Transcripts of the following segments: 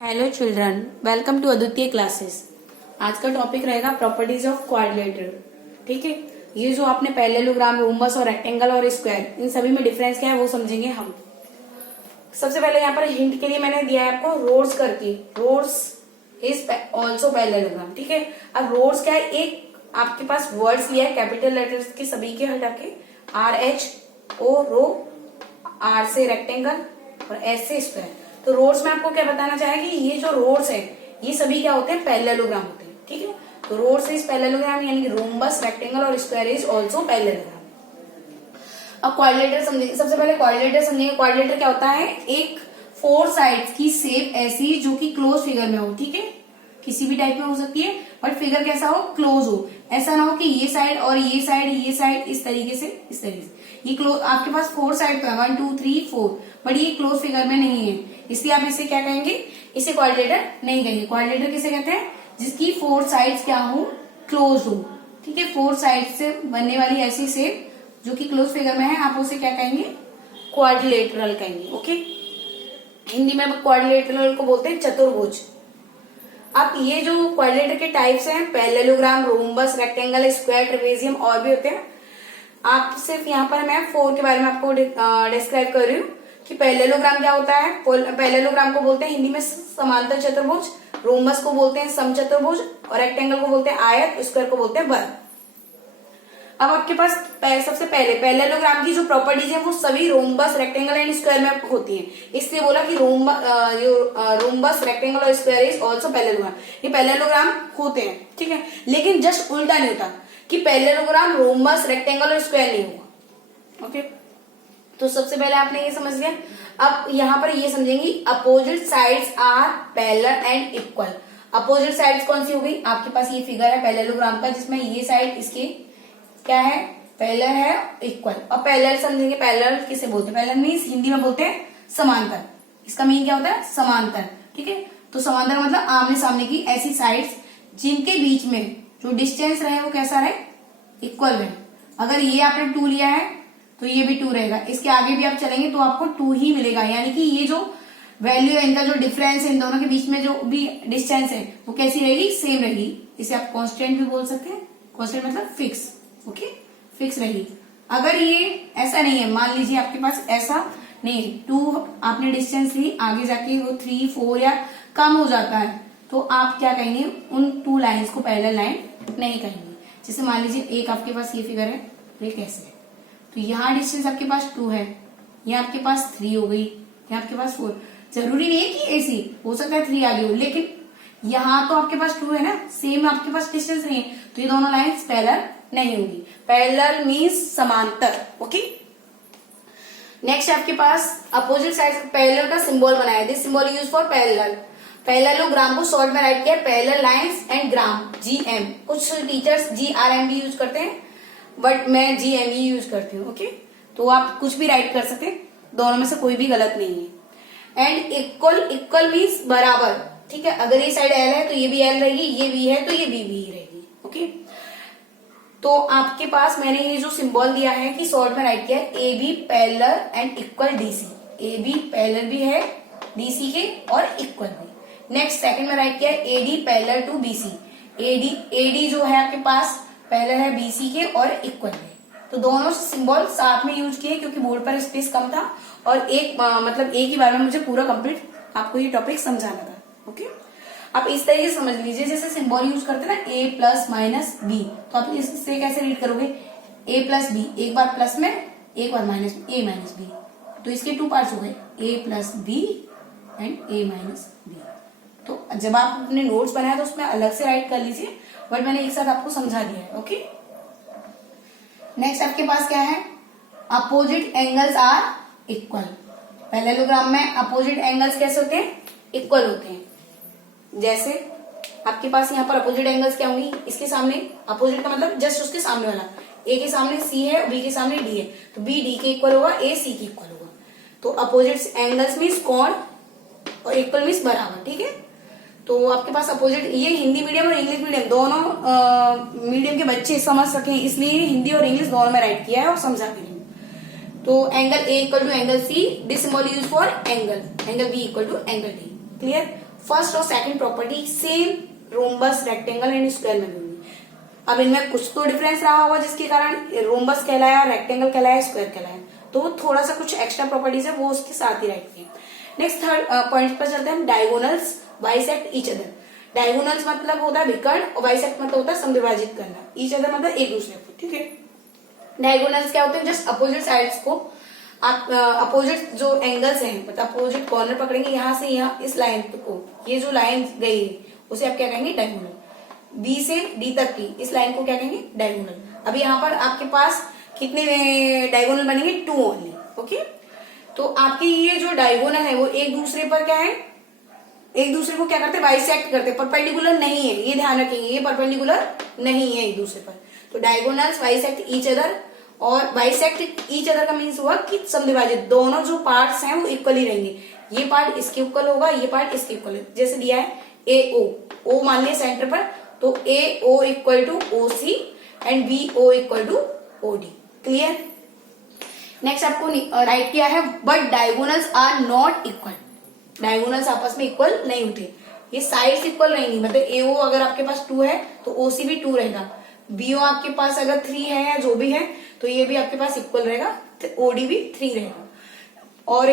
Hello children, welcome to अद्वितीय classes. आज का टॉपिक रहेगा प्रॉपर्टीज ऑफ क्वाड्रिलेटरल। ठीक है, ये जो आपने पैरेललोग्राम, रोम्बस और रेक्टेंगल और स्क्वायर, इन सभी में डिफरेंस क्या है वो समझेंगे हम। सबसे पहले यहाँ पर हिंट के लिए मैंने दिया है आपको रोड्स करके। Rhombus is also parallelogram. ठीक है, अब रोड्स क्या है, एक आपके पास वर्ड्स लिया है कैपिटल लेटर्स के सभी के हटा के, RHO रो, R से रेक्टेंगल और S से स्क्वायर। तो रोड्स में आपको क्या बताना चाहेगी, ये जो रोड्स है ये सभी क्या होते हैं, पैरेललोग्राम होते हैं। ठीक है, तो रोड्स इज पैरेललोग्राम, यानी कि रोम्बस, रेक्टेंगल और स्क्वायर इज ऑल्सो पैरेललोग्राम। अब क्वाड्रिलेटर समझेंगे। सबसे पहले क्वाड्रिलेटर समझेंगे। क्वाड्रिलेटर क्या होता है, एक फोर साइड्स की शेप ऐसी जो कि क्लोज फिगर में हो। ठीक है, किसी भी टाइप में हो सकती है, बट फिगर कैसा हो, क्लोज हो। ऐसा ना हो कि ये साइड और ये साइड इस तरीके से ये क्लोज। आपके पास फोर साइड तो है, 1 2 3 4, बट ये क्लोज फिगर में नहीं है, इसलिए आप इसे क्या कहेंगे, इसे क्वाड्रिलेटर नहीं कहेंगे। क्वाड्रिलेटर किसे कहते हैं, जिसकी फोर साइड्स क्या हो, क्लोज हो। ठीक है, फोर साइड से बनने वाली ऐसी शेप जो कि क्लोज फिगर में है, आप उसे क्या कहेंगे, क्वाड्रिलेटरल कहेंगे। ओके, हिंदी में क्वाड्रिलेटरल को बोलते हैं चतुर्भुज। अब ये जो क्वाड्रिलेटर के टाइप्स हैं, parallelogram, rhombus, rectangle, square, trapezium और भी होते हैं। आप सिर्फ यहाँ पर मैं 4 के बारे में आपको डिस्क्राइब कर रही हूँ कि पैरेललोग्राम क्या होता है। पैरेललोग्राम को बोलते हैं हिंदी में समांतर चतुर्भुज, रोम्बस को बोलते हैं समचतुर्भुज और रेक्टेंगल को बोलते हैं आयत, स्क्वायर को बोलते हैं वर्ग। अब आपके पास सबसे पहले पैरेललोग्राम की जो प्रॉपर्टीज है वो सभी रोम्बस, रेक्टेंगल एंड स्क्वायर में होती है, इसलिए बोला कि रोम्बस, रेक्टेंगल और स्क्वायर इज ऑल्सो पैरेललोग्राम। ये पैरेललोग्राम होते हैं। ठीक है, लेकिन जस्ट उल्टा नहीं होता कि पैरेललोग्राम रोम्बस, रेक्टेंगल और स्क्वायर नहीं होगा। ओके, तो सबसे पहले आपने ये समझ लिया। अब यहाँ पर ये समझेंगे, opposite sides are parallel and equal. Opposite sides कौन सी हो गई, आपके पास ये फिगर है पैरेललोग्राम का, जिसमें ये साइड इसके क्या है, पैरेलल है, इक्वल। और पैरेलल समझेंगे, पैरेलल किसे बोलते हैं, पैरेलल मीन्स हिंदी में बोलते हैं समांतर। इसका मीन क्या होता है, समांतर। ठीक है, तो समांतर मतलब आमने सामने की ऐसी साइड्स जिनके बीच में जो डिस्टेंस रहे वो कैसा रहे, इक्वल रहे। अगर ये आपने 2 लिया है तो ये भी 2 रहेगा, इसके आगे भी आप चलेंगे तो आपको 2 ही मिलेगा, यानी कि ये जो वैल्यू है, इनका जो डिफरेंस है, इन दोनों के बीच में जो भी डिस्टेंस है वो कैसी रहेगी, सेम रहेगी। इसे आप कांस्टेंट भी बोल सकते हैं, कांस्टेंट मतलब फिक्स। ओके, फिक्स रहेगी। अगर ये ऐसा नहीं है, मान लीजिए आपके पास ऐसा नहीं, 2 आपने डिस्टेंस ली, आगे जाके वो 3 4 या कम हो जाता है, तो आप क्या कहेंगे, उन 2 लाइन्स को पैरेलल लाइन नहीं कहेंगे। जैसे मान लीजिए एक आपके पास ये फिगर है, ये कैसे है, तो यहाँ डिस्टेंस आपके पास 2 है, यहाँ आपके पास 3 हो गई, यहाँ आपके पास 4। जरूरी नहीं है कि ऐसी हो सकता है 3 आगे हो, लेकिन यहाँ तो आपके पास 2 है ना, सेम आपके पास डिस्टेंस नहीं है, तो ये दोनों लाइन्स पैरेलल नहीं होगी। पैरेलल मीन्स समांतर। ओके, नेक्स्ट आपके पास अपोजिट साइड पैरेलल का सिंबल बनाया, this symbol use for parallel. Parallelogram को शॉर्ट में राइट किया parallel lines and gram, GM। कुछ टीचर्स GRM भी यूज करते हैं, बट मैं GME यूज करती हूँ। ओके, तो आप कुछ भी राइट कर सकते हैं, दोनों में से कोई भी गलत नहीं है। एंड इक्वल, इक्वल मीन्स बराबर। ठीक है, अगर ये साइड L है तो ये भी L रहेगी, ये V है तो ये भी रहेगी। ओके, तो आपके पास मैंने ये जो सिंबल दिया है कि शॉर्ट में राइट किया है, AB parallel and equal DC। AB parallel भी है DC के और इक्वल भी। नेक्स्ट सेकंड में राइट किया है AD parallel to BC। AD जो है आपके पास पैरेलल है BC के और इक्वल है, तो दोनों सिंबल साथ में यूज किए क्योंकि बोर्ड पर स्पेस कम था और मतलब एक ही बार में मुझे पूरा कंप्लीट आपको ये टॉपिक समझाना था। ओके, आप इस तरीके से समझ लीजिए, जैसे सिंबल यूज करते हैं ना, A प्लस माइनस B, तो आप इससे कैसे रीड करोगे, A प्लस B, एक बार प्लस में एक बार माइनस में, A माइनस B, तो इसके 2 पार्ट्स हो गए, A plus B and A minus B। तो जब आप अपने नोट्स बनाए तो उसमें अलग से राइट कर लीजिए, बट मैंने एक साथ आपको समझा दिया है। ओके, नेक्स्ट आपके पास क्या है, opposite angles are equal. Parallelogram में अपोजिट एंगल्स कैसे होते हैं, इक्वल होते हैं। जैसे आपके पास यहाँ पर अपोजिट एंगल्स क्या होंगी, इसके सामने, अपोजिट का मतलब जस्ट उसके सामने वाला, A के सामने C है, B के सामने D है, तो B D के इक्वल होगा, A C के इक्वल होगा। तो अपोजिट एंगल्स मीन्स कोण और इक्वल मीन्स बराबर। ठीक है, तो आपके पास अपोजिट, ये हिंदी मीडियम और इंग्लिश मीडियम दोनों मीडियम के बच्चे समझ सकें, इसलिए हिंदी और इंग्लिश दोनों में राइट किया है और समझा भी हूँ। तो angle A equal to angle C, this symbol use for angle B equal to angle D। Clear. First और second property same rhombus, rectangle and square में भी होंगी। अब इनमें कुछ तो डिफरेंस रहा होगा जिसके कारण रोम्बस कहलाया, रेक्टेंगल कहलाया, स्क्वायर कहलाया, तो वो थोड़ा सा कुछ एक्स्ट्रा प्रॉपर्टीज है वो उसके साथ ही राइट किए। नेक्स्ट थर्ड पॉइंट पर चलते हैं, diagonals bisect each other. Diagonals मतलब होता है विकर्ण और बाइसेक्ट मतलब होता है समद्विभाजित करना, ईच अदर मतलब एक दूसरे को, ठीक है। डायगोनल्स क्या होते हैं, जस्ट अपोजिट साइड्स को आप अपोजिट जो एंगल्स हैं मतलब अपोजिट कॉर्नर पकड़ेंगे यहाँ से यहाँ इस लाइन को, ये जो लाइन गई है उसे आप क्या कहेंगे, डायगोनल। बी से डी तक की इस लाइन को क्या कहेंगे, डायगोनल। अभी यहाँ पर आपके पास कितने डायगोनल बनेंगे, 2 ओनली, ओके। तो आपके ये जो डायगोनल है वो एक दूसरे पर क्या है, एक दूसरे को क्या करते हैं, बाइसेक्ट करते हैं, परपेंडिकुलर नहीं है, ये ध्यान रखेंगे, ये परपेंडिकुलर नहीं है एक दूसरे पर। तो डायगोनल्स बाइसेक्ट ईच अदर, और बाइसेक्ट ईच अदर का मीन्स हुआ कि समद्विभाजित, दोनों जो पार्ट्स हैं वो इक्वली रहेंगे, ये पार्ट इसके इक्वल होगा, ये पार्ट इसके इक्वल है। जैसे दिया है ए ओ मान लिया सेंटर पर, तो A O equal to O C and B O equal to O D, clear. Next आपको राइट किया है, but diagonals are not equal. Diagonals आपस में इक्वल नहीं होते, ये साइड्स इक्वल रहेंगी, मतलब एओ अगर आपके पास 2 है तो ओसी भी 2 रहेगा, बीओ आपके पास अगर 3 है या जो भी है तो ये भी आपके पास इक्वल रहेगा, तो ओडी भी 3 रहेगा। और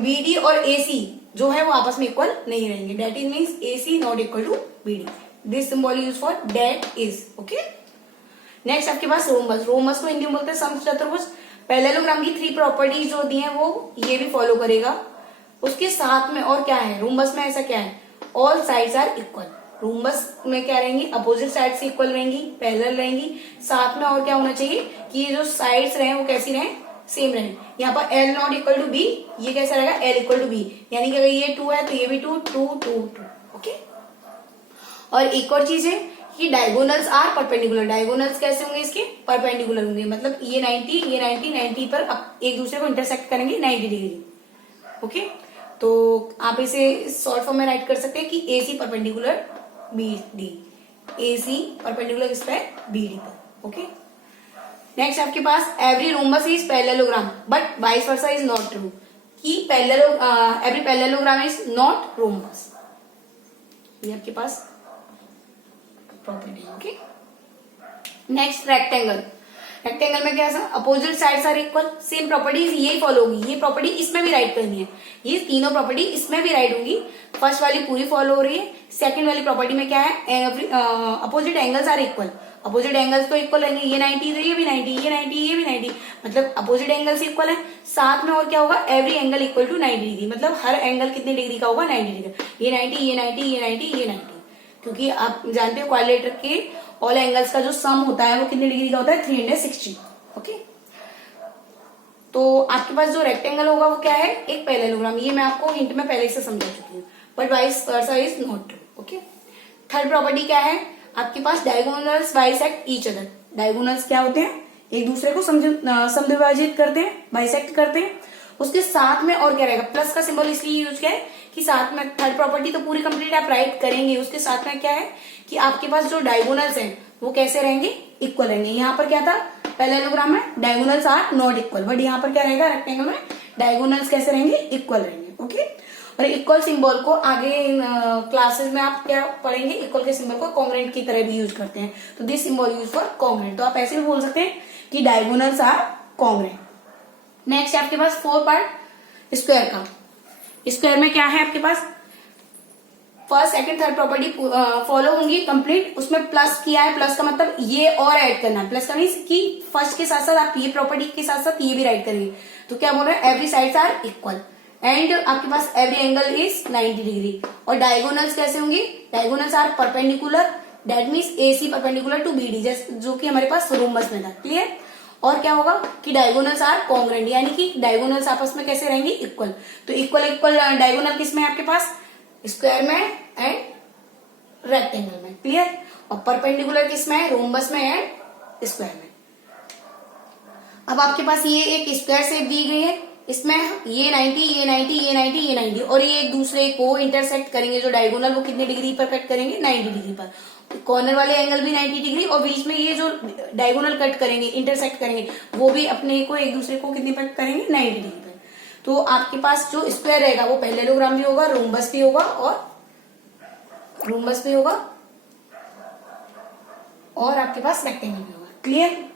बीडी और एसी जो है वो आपस में इक्वल नहीं रहेंगे, that is means AC not equal to BD. This symbol use for that is, okay. Next आपके पास रोम्बस। रोम्बस को हिंदी में बोलते हैं समचतुर्भुज। पैरेललोग्राम की 3 प्रॉपर्टीज जो दी हैं वो ये भी फॉलो करेगा। उसके साथ में और क्या है, रोम्बस में ऐसा क्या है, all sides are equal. Rhombus में क्या रहेंगी, अपोजिट साइड से इक्वल रहेंगी, पैरेलल रहेंगी। साथ में और क्या होना चाहिए कि ये जो साइड्स रहे वो कैसी रहे, सेम रहे। यहाँ पर L not equal to B, ये कैसा रहेगा, एल इक्वल टू बी, यानी कि अगर ये 2 है तो ये भी 2, 2, 2, 2, ओके। और एक और चीज है कि डायगोनल्स आर परपेंडिकुलर। डायगोनल्स कैसे होंगे, इसके परपेंडिकुलर होंगे, मतलब ये 90, ये 90, 90 पर एक दूसरे को इंटरसेक्ट करेंगे 90 डिग्री, ओके। तो आप इसे शॉर्ट फॉर्म में राइट कर सकते हैं कि A C perpendicular B D, A C perpendicular किस पे, बी डी पर, ओके। नेक्स्ट आपके पास every rhombus is parallelogram but vice versa is not true, कि every parallelogram is not rhombus, ये आपके पास property, okay. Next rectangle. Rectangle में क्या opposite sides are equal, same properties यही फॉलो होगी, ये प्रॉपर्टी इसमें भी राइट करनी है, ये तीनों प्रॉपर्टी इसमें भी राइट होंगी। फर्स्ट वाली पूरी फॉलो हो रही है, सेकंड वाली प्रॉपर्टी में क्या है, opposite angles are equal. Opposite angles तो इक्वल रहेंगे, ये 90 तो ये भी 90, ये 90 ये भी 90, मतलब अपोजिट एंगल्स इक्वल है। साथ में और क्या होगा, every angle equal to 90 degree, मतलब हर एंगल कितने डिग्री का होगा, 90 डिग्री। ये 90, ये 90, ये 90, ये 90, क्योंकि आप जानते हो क्वाड्रिलेटरल के ऑल एंगल्स का जो सम होता है वो कितने डिग्री का होता है, 360, ओके। तो आपके पास जो रेक्टेंगल होगा वो क्या है, एक पैरेललोग्राम, ये मैं आपको हिंट में पहले से समझा चुकी हूँ, but vice versa is not true, okay. Third property क्या है आपके पास, diagonals bisect each other. Diagonals क्या होते हैं, एक दूसरे को समद्विभाजित करते हैं, बाइसेक्ट करते हैं। उसके साथ में और क्या रहेगा, प्लस का सिंबल इसलिए यूज किया है कि साथ में, थर्ड प्रॉपर्टी तो पूरी कंप्लीट आप राइट करेंगे, उसके साथ में क्या है कि आपके पास जो डायगोनल्स हैं वो कैसे रहेंगे, इक्वल रहेंगे। यहाँ पर क्या था, पैरेललोग्राम में diagonals are not equal, but यहाँ पर क्या रहेगा, रेक्टेंगल में डायगोनल्स कैसे रहेंगे, इक्वल रहेंगे, ओके। और इक्वल सिंबल को आगे क्लासेस में आप क्या पढ़ेंगे, इक्वल के सिंबल को कॉन्ग्रेंट की तरह भी यूज करते हैं, तो this symbol use for congruent. तो आप ऐसे भी बोल सकते हैं कि डायगोनल्स आर कॉन्ग्रेंट। नेक्स्ट है आपके पास 4 पार्ट स्क्वायर का। स्क्वायर में क्या है आपके पास, first second third property follow होंगी कंप्लीट, उसमें प्लस किया है, प्लस का मतलब ये और ऐड करना है, प्लस का मीन्स कि फर्स्ट के साथ साथ आप ये प्रॉपर्टी के साथ साथ ये भी राइट करेंगे। तो क्या बोल रहे हैं, every sides are equal and आपके पास एवरी एंगल इज 90 डिग्री। और डायगोनल्स कैसे होंगे, diagonals are perpendicular, that means AC perpendicular to BD, जो कि हमारे पास रोम्बस में था, क्लियर। और क्या होगा कि डायगोनल्स आर कॉन्ग्रेंट, यानी कि डायगोनल्स आपस में कैसे रहेंगे, इक्वल। तो इक्वल इक्वल डायगोनल किसमें है आपके पास, स्क्वायर में एंड रेक्टेंगल में, क्लियर। और परपेंडिकुलर किसमें है, रोम्बस में एंड स्क्वायर में। अब आपके पास ये एक स्क्वायर शेप दी गई है, इसमें ये 90, ये 90, ये 90, ये 90, और ये एक दूसरे को इंटरसेक्ट करेंगे, जो डायगोनल वो कितने डिग्री पर कट करेंगे, 90 डिग्री पर। कॉर्नर वाले एंगल भी 90 डिग्री, और बीच में ये जो डायगोनल कट करेंगे, इंटरसेक्ट करेंगे, वो भी अपने को एक दूसरे को कितने पर करेंगे, 90 डिग्री पर। तो आपके पास जो स्क्वायर रहेगा वो पैरेललोग्राम भी होगा, रोम्बस भी होगा और रूमबस भी होगा और आपके पास रेक्टेंगल भी होगा। क्लियर?